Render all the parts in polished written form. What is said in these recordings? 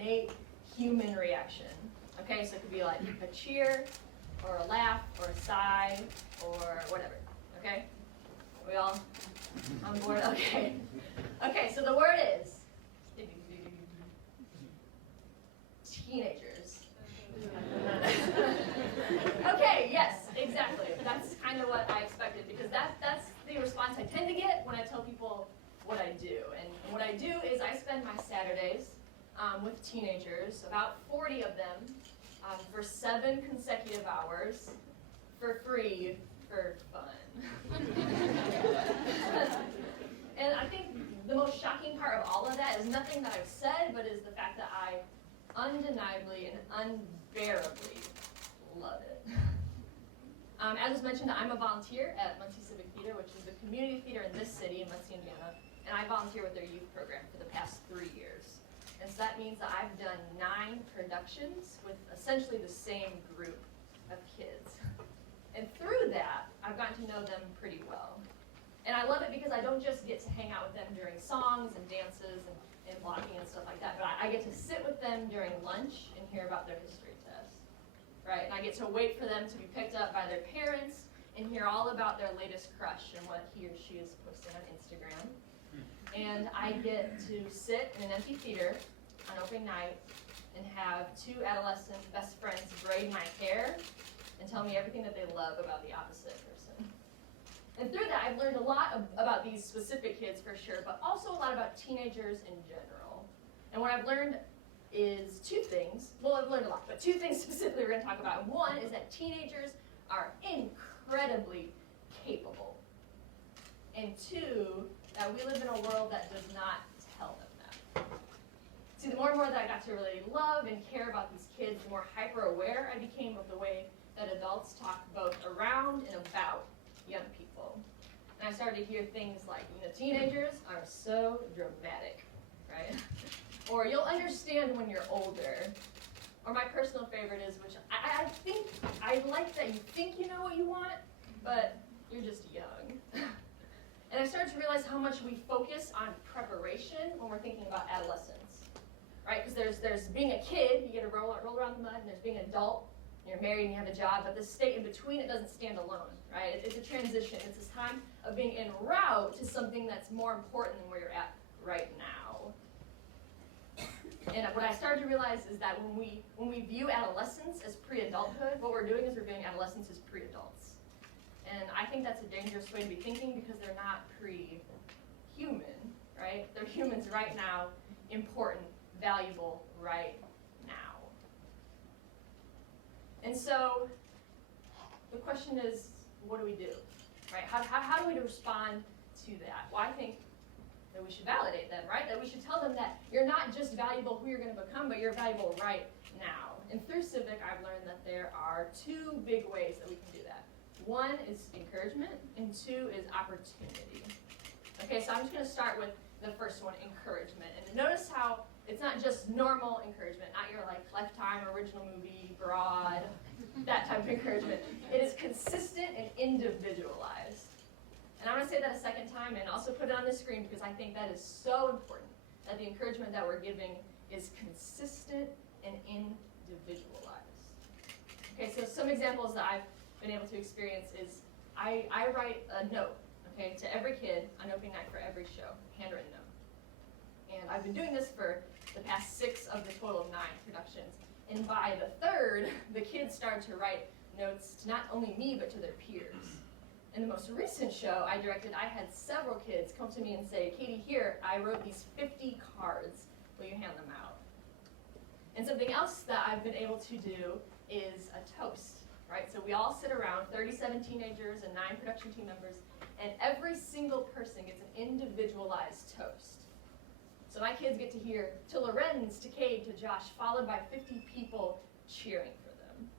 innate human reaction. Okay, so it could be like a cheer, or a laugh, or a sigh, or whatever. Okay? We all on board? Okay. Okay, so the word is teenagers. Okay, yes, exactly. That's kind of what I expected, because that's the response I tend to get when I tell people what I do. And what I do is I spend my Saturdays with teenagers, about 40 of them, for 7 consecutive hours, for free, for fun. And I think the most shocking part of all of that is nothing that I've said, but is the fact that I undeniably and unbearably love it. As was mentioned, I'm a volunteer at Muncie Civic Theatre, which is the community theater in this city, in Muncie, Indiana, and I volunteer with their youth program for the past 3 years. And so that means that I've done 9 productions with essentially the same group of kids. And through that, I've gotten to know them pretty well. And I love it because I don't just get to hang out with them during songs and dances and blocking and stuff like that, but I get to sit with them during lunch and hear about their history test, right? And I get to wait for them to be picked up by their parents and hear all about their latest crush and what he or she is posting on Instagram. And I get to sit in an empty theater on opening night and have 2 adolescent best friends braid my hair and tell me everything that they love about the opposite person. And through that, I've learned a lot about these specific kids for sure, but also a lot about teenagers in general. And what I've learned is 2 things. Well, I've learned a lot, but 2 things specifically we're going to talk about. One is that teenagers are incredibly capable. And 2, that we live in a world that does not tell them that. See, the more and more that I got to really love and care about these kids, the more hyper-aware I became of the way that adults talk both around and about young people. And I started to hear things like, teenagers are so dramatic, right? Or you'll understand when you're older. Or my personal favorite is, which I think, I like that you think you know what you want, but you're just young. And I started to realize how much we focus on preparation when we're thinking about adolescence, right? Because there's being a kid, you get to roll around the mud, and there's being an adult, you're married and you have a job, but this state in between, it doesn't stand alone, right? It's a transition. It's this time of being en route to something that's more important than where you're at right now. And what I started to realize is that when we view adolescence as pre-adulthood, what we're doing is we're viewing adolescents as pre-adults. And I think that's a dangerous way to be thinking because they're not pre-human, right? They're humans right now, important, valuable right now. And so the question is, what do we do, right? How do we respond to that? Well, I think that we should validate them, right? That we should tell them that you're not just valuable who you're going to become, but you're valuable right now. And through Civic, I've learned that there are 2 big ways that we can do that. 1 is encouragement, and 2 is opportunity. Okay, so I'm just going to start with the first one, encouragement. And notice how it's not just normal encouragement, not your like Lifetime, original movie, broad, that type of encouragement. It is consistent and individualized. And I'm going to say that a second time and also put it on the screen because I think that is so important, that the encouragement that we're giving is consistent and individualized. Okay, so some examples that I've been able to experience is I write a note, okay, to every kid on opening night for every show, handwritten note. And I've been doing this for the past 6 of the total of 9 productions. And by the 3rd, the kids started to write notes to not only me, but to their peers. In the most recent show I directed, I had several kids come to me and say, Katie, here, I wrote these 50 cards. Will you hand them out? And something else that I've been able to do is a toast, right? So we all sit around, 37 teenagers and 9 production team members, and every single person gets an individualized toast. So my kids get to hear, to Lorenz, to Cade, to Josh, followed by 50 people cheering for them.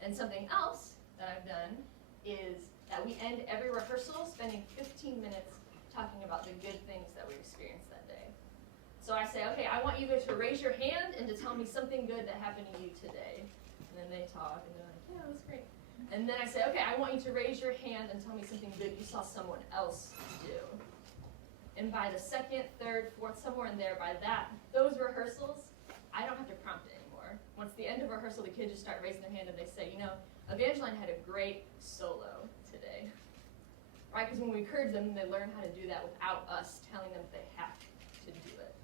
And something else that I've done is that we end every rehearsal spending 15 minutes talking about the good things that we experienced that day. So I say, okay, I want you guys to raise your hand and to tell me something good that happened to you today. And then they talk, and they're like, yeah, that's great. And then I say, okay, I want you to raise your hand and tell me something good you saw someone else do. And by the second, third, fourth, somewhere in there, by those rehearsals, I don't have to prompt it anymore. Once the end of rehearsal, the kids just start raising their hand and they say, you know, Evangeline had a great solo today. Right? Because when we encourage them, they learn how to do that without us telling them they have to do it.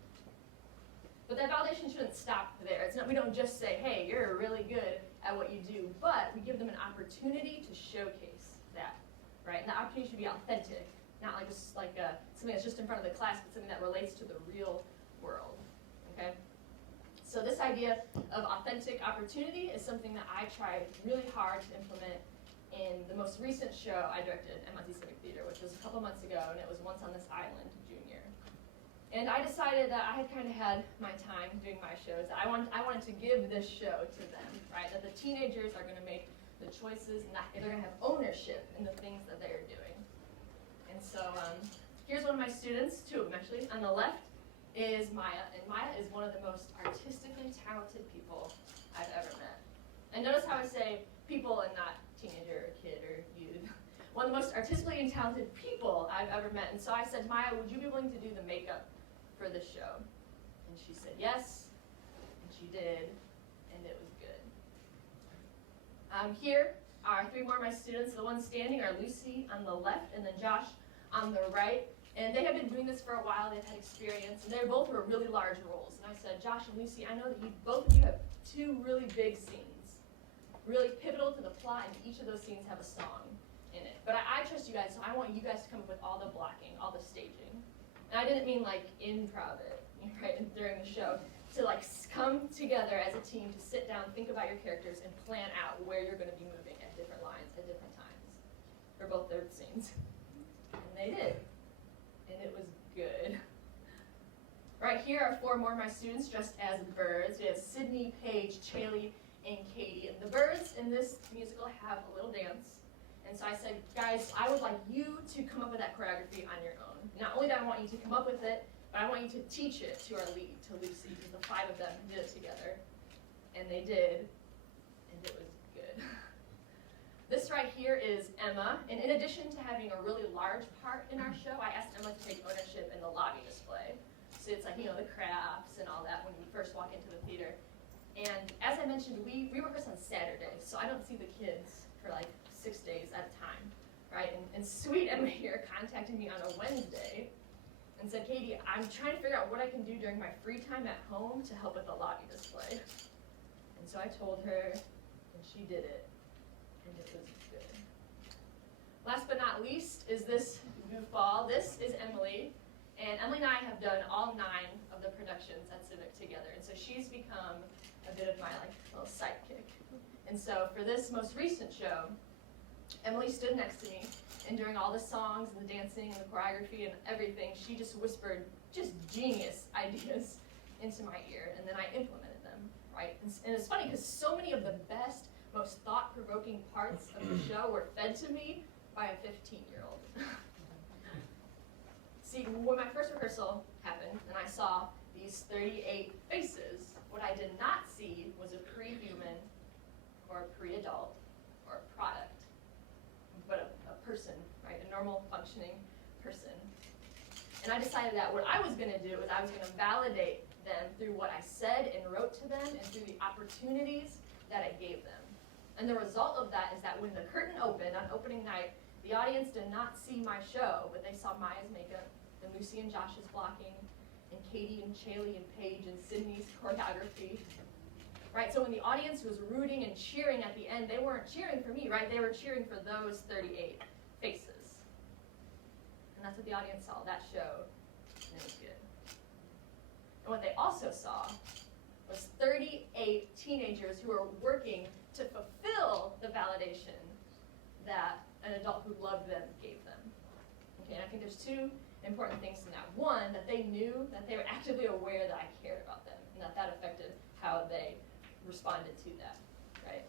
But that validation shouldn't stop there. We don't just say, hey, you're really good at what you do, but we give them an opportunity to showcase that. Right? And the opportunity should be authentic, not like just something that's just in front of the class, but something that relates to the real world. Okay? So this idea of authentic opportunity is something that I tried really hard to implement in the most recent show I directed at Muncie Civic Theatre, which was a couple months ago, and it was Once on This Island, Junior. And I decided that I had kind of had my time doing my shows. I wanted to give this show to them, right? That the teenagers are going to make the choices, and that they're going to have ownership in the things that they are doing. And so here's one of my students, two of them actually. On the left is Maya, and Maya is one of the most artistically talented people I've ever met. And notice how I say people and not teenager or kid or youth. One of the most artistically talented people I've ever met. And so I said, Maya, would you be willing to do the makeup for this show? And she said yes, and she did, and it was good. Here are three more of my students. The ones standing are Lucy on the left and then Josh on the right. And they have been doing this for a while. They've had experience, and they both were really large roles. And I said, Josh and Lucy, I know that both of you have two really big scenes, really pivotal to the plot, and each of those scenes have a song in it. But I trust you guys, so I want you guys to come up with all the blocking, all the staging. And I didn't mean like improv it, right, during the show. To like come together as a team to sit down, think about your characters, and plan out where you're going to be moving at different lines at different times for both their scenes. And they did. And it was good. Right here are four more of my students dressed as birds. We have Sydney, Paige, Chaley, and Katie. And the birds in this musical have a little dance. And so I said, guys, I would like you to come up with that choreography on your own. Not only do I want you to come up with it, but I want you to teach it to our lead, to Lucy, because the five of them did it together. And they did, and it was good. This right here is Emma, and in addition to having a really large part in our show, I asked Emma to take ownership in the lobby display. So it's like, you know, the crafts and all that when you first walk into the theater. And as I mentioned, we rehearse on Saturdays, so I don't see the kids for like 6 days at a time, right? And sweet Emma here contacted me on a Wednesday and said, Katie, I'm trying to figure out what I can do during my free time at home to help with the lobby display. And so I told her, and she did it, and it was good. Last but not least is this goofball. This is Emily, and Emily and I have done all 9 of the productions at Civic together, and so she's become a bit of my like little sidekick. And so for this most recent show, Emily stood next to me, and during all the songs and the dancing and the choreography and everything, she just whispered just genius ideas into my ear, and then I implemented them, right? And it's funny because so many of the best, most thought-provoking parts of the show were fed to me by a 15-year-old. See, when my first rehearsal happened, and I saw these 38 faces, what I did not see was a pre-human or a pre-adult or a product, but a person, right? A normal functioning person. And I decided that what I was going to do is I was going to validate them through what I said and wrote to them and through the opportunities that I gave them. And the result of that is that when the curtain opened on opening night, the audience did not see my show, but they saw Maya's makeup and Lucy and Josh's blocking and Katie and Chaley and Paige and Sydney's choreography. Right, so when the audience was rooting and cheering at the end, they weren't cheering for me, right? They were cheering for those 38 faces. And that's what the audience saw, that show, and it was good. And what they also saw was 38 teenagers who were working to fulfill the validation that an adult who loved them gave them. Okay, and I think there's 2 important things in that. One, that they knew that they were actively aware that I cared about them, and that affected how they responded to that, right?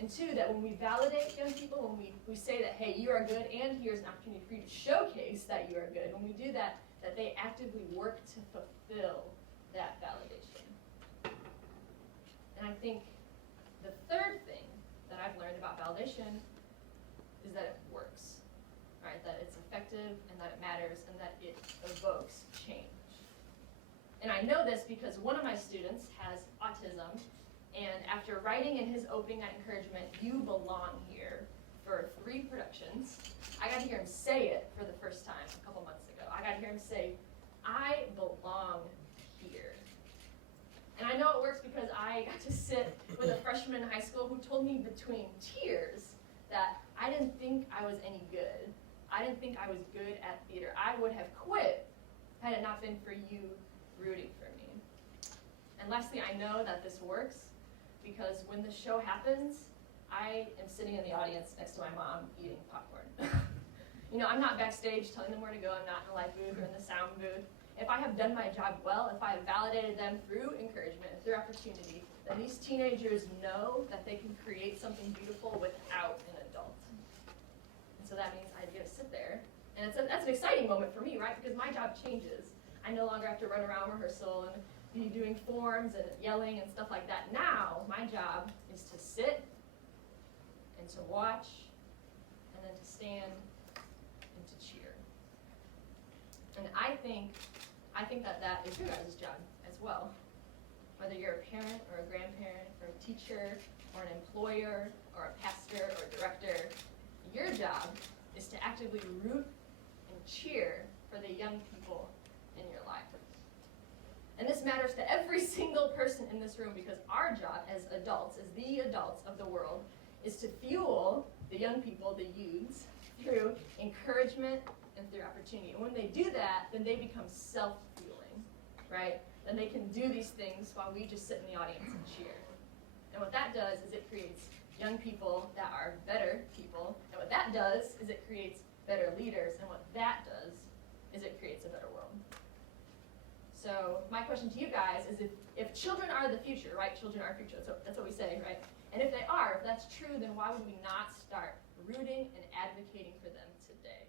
And 2, that when we validate young people, when we say that, hey, you are good, and here's an opportunity for you to showcase that you are good, when we do that, that they actively work to fulfill that validation. And I think the third thing that I've learned about validation is that it works, right? That it's effective effective and that it matters and that it evokes change. And I know this because one of my students has autism, and after writing in his opening night encouragement, "You belong here," for 3 productions, I got to hear him say it for the first time a couple months ago. I got to hear him say, "I belong here." And I know it works because I got to sit with a freshman in high school who told me between tears that I didn't think I was any good. I didn't think I was good at theater. I would have quit had it not been for you rooting for me. And lastly, I know that this works because when the show happens, I am sitting in the audience next to my mom eating popcorn. You know, I'm not backstage telling them where to go. I'm not in the light booth or in the sound booth. If I have done my job well, if I have validated them through encouragement and through opportunity, then these teenagers know that they can create something beautiful without an adult. And so that means I get to sit there. And that's an exciting moment for me, right? Because my job changes. I no longer have to run around rehearsal and be doing forms and yelling and stuff like that. Now, my job is to sit and to watch and then to stand and to cheer. And I think that is your guys' job as well. Whether you're a parent or a grandparent or a teacher or an employer or a pastor or a director, your job is to actively root and cheer for the young people in your life. And this matters to every single person in this room because our job as adults, as the adults of the world, is to fuel the young people, the youths, through encouragement and through opportunity. And when they do that, then they become self-fueling, right? Then they can do these things while we just sit in the audience and cheer. And what that does is it creates young people that are better people. And what that does is it creates better leaders. And what that does is it creates a better world. So my question to you guys is if children are the future, right? Children are future, that's what we say, right? And if they are, if that's true, then why would we not start rooting and advocating for them today?